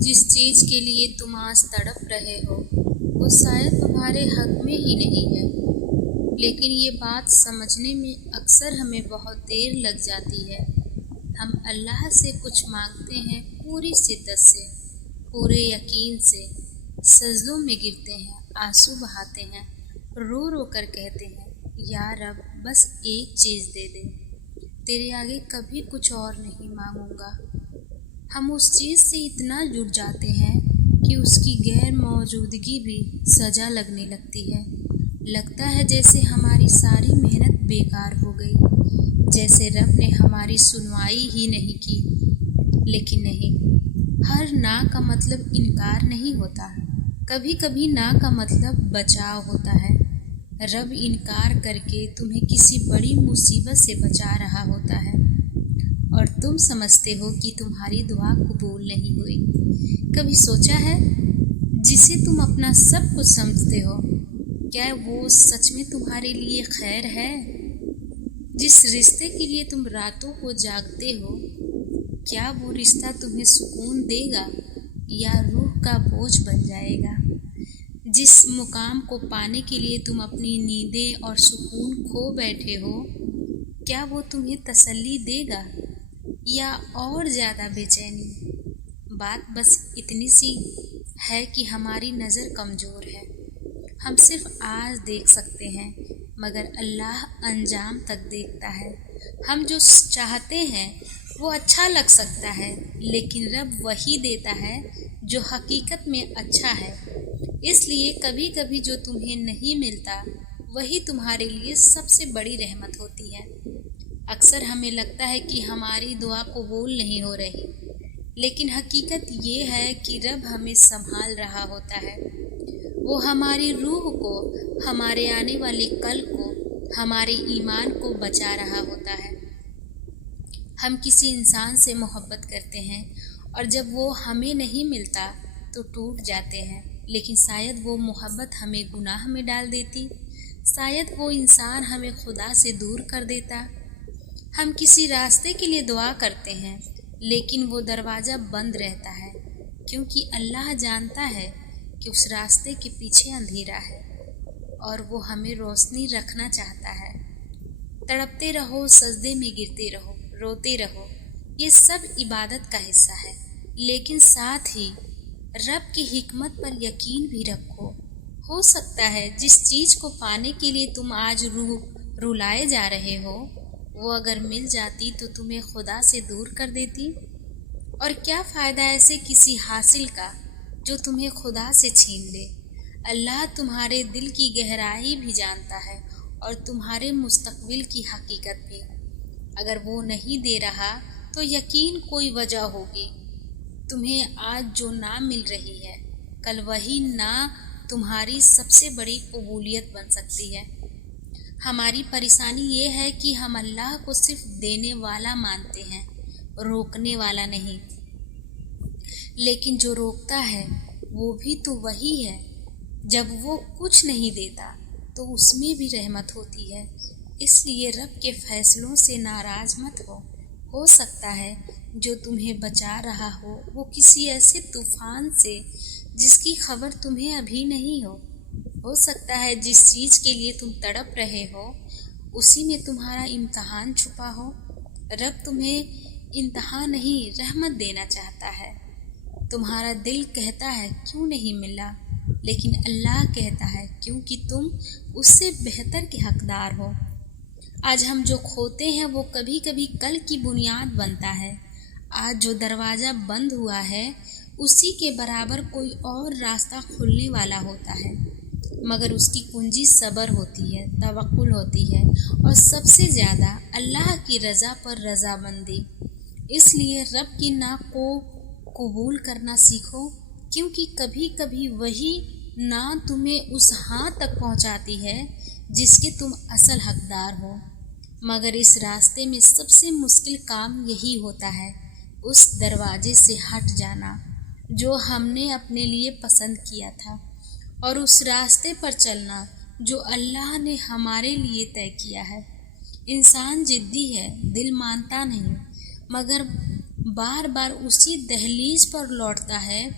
جس چیز کے لیے تم آج تڑپ رہے ہو وہ شاید تمہارے حق میں ہی نہیں ہے، لیکن یہ بات سمجھنے میں اکثر ہمیں بہت دیر لگ جاتی ہے۔ ہم اللہ سے کچھ مانگتے ہیں پوری شدت سے، پورے یقین سے، سجدوں میں گرتے ہیں، آنسو بہاتے ہیں، رو رو کر کہتے ہیں یا رب بس ایک چیز دے دے، تیرے آگے کبھی کچھ اور نہیں مانگوں گا۔ ہم اس چیز سے اتنا جڑ جاتے ہیں کہ اس کی غیر موجودگی بھی سزا لگنے لگتی ہے۔ لگتا ہے جیسے ہماری ساری محنت بیکار ہو گئی، جیسے رب نے ہماری سنوائی ہی نہیں کی۔ لیکن نہیں، ہر نا کا مطلب انکار نہیں ہوتا، کبھی کبھی نا کا مطلب بچاؤ ہوتا ہے۔ رب انکار کر کے تمہیں کسی بڑی مصیبت سے بچا رہا ہوتا ہے، اور تم سمجھتے ہو کہ تمہاری دعا قبول نہیں ہوئی۔ کبھی سوچا ہے جسے تم اپنا سب کچھ سمجھتے ہو، کیا وہ سچ میں تمہارے لیے خیر ہے؟ جس رشتے کے لیے تم راتوں کو جاگتے ہو، کیا وہ رشتہ تمہیں سکون دے گا یا روح کا بوجھ بن جائے گا؟ جس مقام کو پانے کے لیے تم اپنی نیندیں اور سکون کھو بیٹھے ہو، کیا وہ تمہیں تسلی دے گا یا اور زیادہ بے چینی؟ بات بس اتنی سی ہے کہ ہماری نظر کمزور ہے۔ ہم صرف آج دیکھ سکتے ہیں، مگر اللہ انجام تک دیکھتا ہے۔ ہم جو چاہتے ہیں وہ اچھا لگ سکتا ہے، لیکن رب وہی دیتا ہے جو حقیقت میں اچھا ہے۔ اس لیے کبھی کبھی جو تمہیں نہیں ملتا وہی تمہارے لیے سب سے بڑی رحمت ہوتی ہے۔ اکثر ہمیں لگتا ہے کہ ہماری دعا قبول نہیں ہو رہی، لیکن حقیقت یہ ہے کہ رب ہمیں سنبھال رہا ہوتا ہے۔ وہ ہماری روح کو، ہمارے آنے والے کل کو، ہمارے ایمان کو بچا رہا ہوتا ہے۔ ہم کسی انسان سے محبت کرتے ہیں اور جب وہ ہمیں نہیں ملتا تو ٹوٹ جاتے ہیں، لیکن شاید وہ محبت ہمیں گناہ میں ڈال دیتی، شاید وہ انسان ہمیں خدا سے دور کر دیتا۔ ہم کسی راستے کے لیے دعا کرتے ہیں، لیکن وہ دروازہ بند رہتا ہے، کیونکہ اللہ جانتا ہے کہ اس راستے کے پیچھے اندھیرا ہے اور وہ ہمیں روشنی رکھنا چاہتا ہے۔ تڑپتے رہو، سجدے میں گرتے رہو، روتے رہو، یہ سب عبادت کا حصہ ہے، لیکن ساتھ ہی رب کی حکمت پر یقین بھی رکھو۔ ہو سکتا ہے جس چیز کو پانے کے لیے تم آج رلائے جا رہے ہو، وہ اگر مل جاتی تو تمہیں خدا سے دور کر دیتی۔ اور کیا فائدہ ایسے کسی حاصل کا جو تمہیں خدا سے چھین لے؟ اللہ تمہارے دل کی گہرائی بھی جانتا ہے اور تمہارے مستقبل کی حقیقت بھی۔ اگر وہ نہیں دے رہا تو یقین کوئی وجہ ہوگی۔ تمہیں آج جو نہ مل رہی ہے، کل وہی نہ تمہاری سب سے بڑی قبولیت بن سکتی ہے۔ ہماری پریشانی یہ ہے کہ ہم اللہ کو صرف دینے والا مانتے ہیں، روکنے والا نہیں۔ لیکن جو روکتا ہے وہ بھی تو وہی ہے۔ جب وہ کچھ نہیں دیتا تو اس میں بھی رحمت ہوتی ہے۔ اس لیے رب کے فیصلوں سے ناراض مت ہو سکتا ہے جو تمہیں بچا رہا ہو وہ کسی ایسے طوفان سے جس کی خبر تمہیں ابھی نہیں ہو سکتا ہے جس چیز کے لیے تم تڑپ رہے ہو اسی میں تمہارا امتحان چھپا ہو۔ رب تمہیں امتحان نہیں رحمت دینا چاہتا ہے۔ تمہارا دل کہتا ہے کیوں نہیں ملا، لیکن اللہ کہتا ہے کیونکہ تم اس سے بہتر کے حقدار ہو۔ آج ہم جو کھوتے ہیں وہ کبھی کبھی کل کی بنیاد بنتا ہے۔ آج جو دروازہ بند ہوا ہے اسی کے برابر کوئی اور راستہ کھلنے والا ہوتا ہے، مگر اس کی کنجی صبر ہوتی ہے، توکل ہوتی ہے، اور سب سے زیادہ اللہ کی رضا پر رضا مندی۔ اس لیے رب کی نا کو قبول کرنا سیکھو، کیونکہ کبھی کبھی وہی نا تمہیں اس ہاں تک پہنچاتی ہے جس کے تم اصل حقدار ہو۔ مگر اس راستے میں سب سے مشکل کام یہی ہوتا ہے، اس دروازے سے ہٹ جانا جو ہم نے اپنے لیے پسند کیا تھا، اور اس راستے پر چلنا جو اللہ نے ہمارے لیے طے کیا ہے۔ انسان ضدی ہے، دل مانتا نہیں، مگر بار بار اسی دہلیز پر لوٹتا ہے،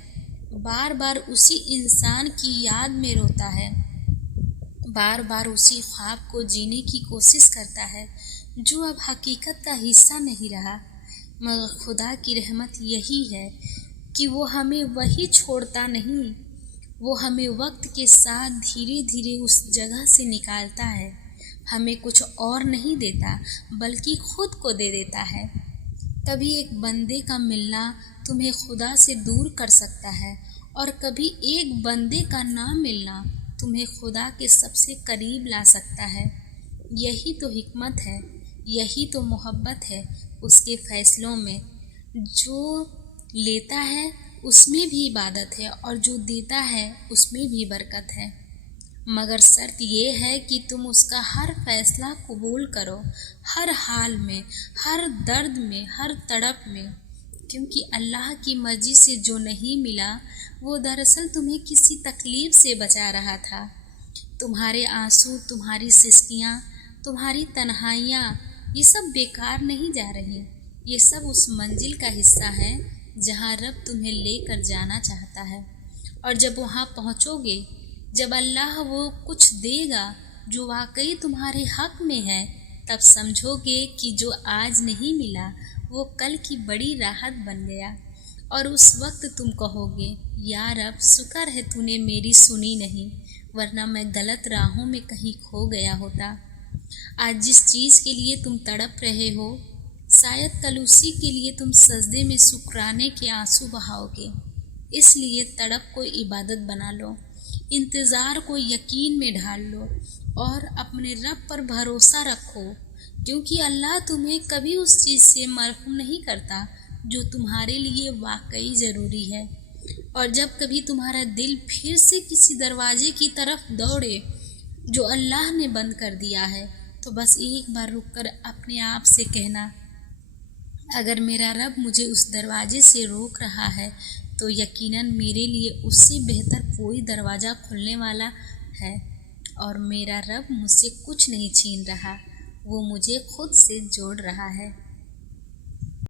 بار بار اسی انسان کی یاد میں روتا ہے، بار بار اسی خواب کو جینے کی کوشش کرتا ہے جو اب حقیقت کا حصہ نہیں رہا۔ مگر خدا کی رحمت یہی ہے کہ وہ ہمیں وہی چھوڑتا نہیں، وہ ہمیں وقت کے ساتھ دھیرے دھیرے اس جگہ سے نکالتا ہے، ہمیں کچھ اور نہیں دیتا بلکہ خود کو دے دیتا ہے۔ کبھی ایک بندے کا ملنا تمہیں خدا سے دور کر سکتا ہے، اور کبھی ایک بندے کا نہ ملنا تمہیں خدا کے سب سے قریب لا سکتا ہے۔ یہی تو حکمت ہے، یہی تو محبت ہے اس کے فیصلوں میں۔ جو لیتا ہے اس میں بھی عبادت ہے، اور جو دیتا ہے اس میں بھی برکت ہے، مگر شرط یہ ہے کہ تم اس کا ہر فیصلہ قبول کرو، ہر حال میں، ہر درد میں، ہر تڑپ میں، کیونکہ اللہ کی مرضی سے جو نہیں ملا وہ دراصل تمہیں کسی تکلیف سے بچا رہا تھا۔ تمہارے آنسو، تمہاری سستیاں، تمہاری تنہائیاں، یہ سب بیکار نہیں جا رہی، یہ سب اس منزل کا حصہ ہے جہاں رب تمہیں لے کر جانا چاہتا ہے۔ اور جب وہاں پہنچو گے، جب اللہ وہ کچھ دے گا جو واقعی تمہارے حق میں ہے، تب سمجھو گے کہ جو آج نہیں ملا وہ کل کی بڑی راحت بن گیا، اور اس وقت تم کہو گے، یا رب شکر ہے تو نے میری سنی نہیں، ورنہ میں غلط راہوں میں کہیں کھو گیا ہوتا۔ آج جس چیز کے لیے تم تڑپ رہے ہو، شاید کل اسی کے لیے تم سجدے میں شکرانے کے آنسو بہاؤ گے۔ اس لیے تڑپ کو عبادت بنا لو، انتظار کو یقین میں ڈھال لو، اور اپنے رب پر بھروسہ رکھو، کیونکہ اللہ تمہیں کبھی اس چیز سے محروم نہیں کرتا جو تمہارے لیے واقعی ضروری ہے۔ اور جب کبھی تمہارا دل پھر سے کسی دروازے کی طرف دوڑے جو اللہ نے بند کر دیا ہے، تو بس ایک بار رک کر اپنے آپ سے کہنا، اگر میرا رب مجھے اس دروازے سے روک رہا ہے تو یقیناً میرے لیے اس سے بہتر کوئی دروازہ کھلنے والا ہے، اور میرا رب مجھ سے کچھ نہیں چھین رہا، وہ مجھے خود سے جوڑ رہا ہے۔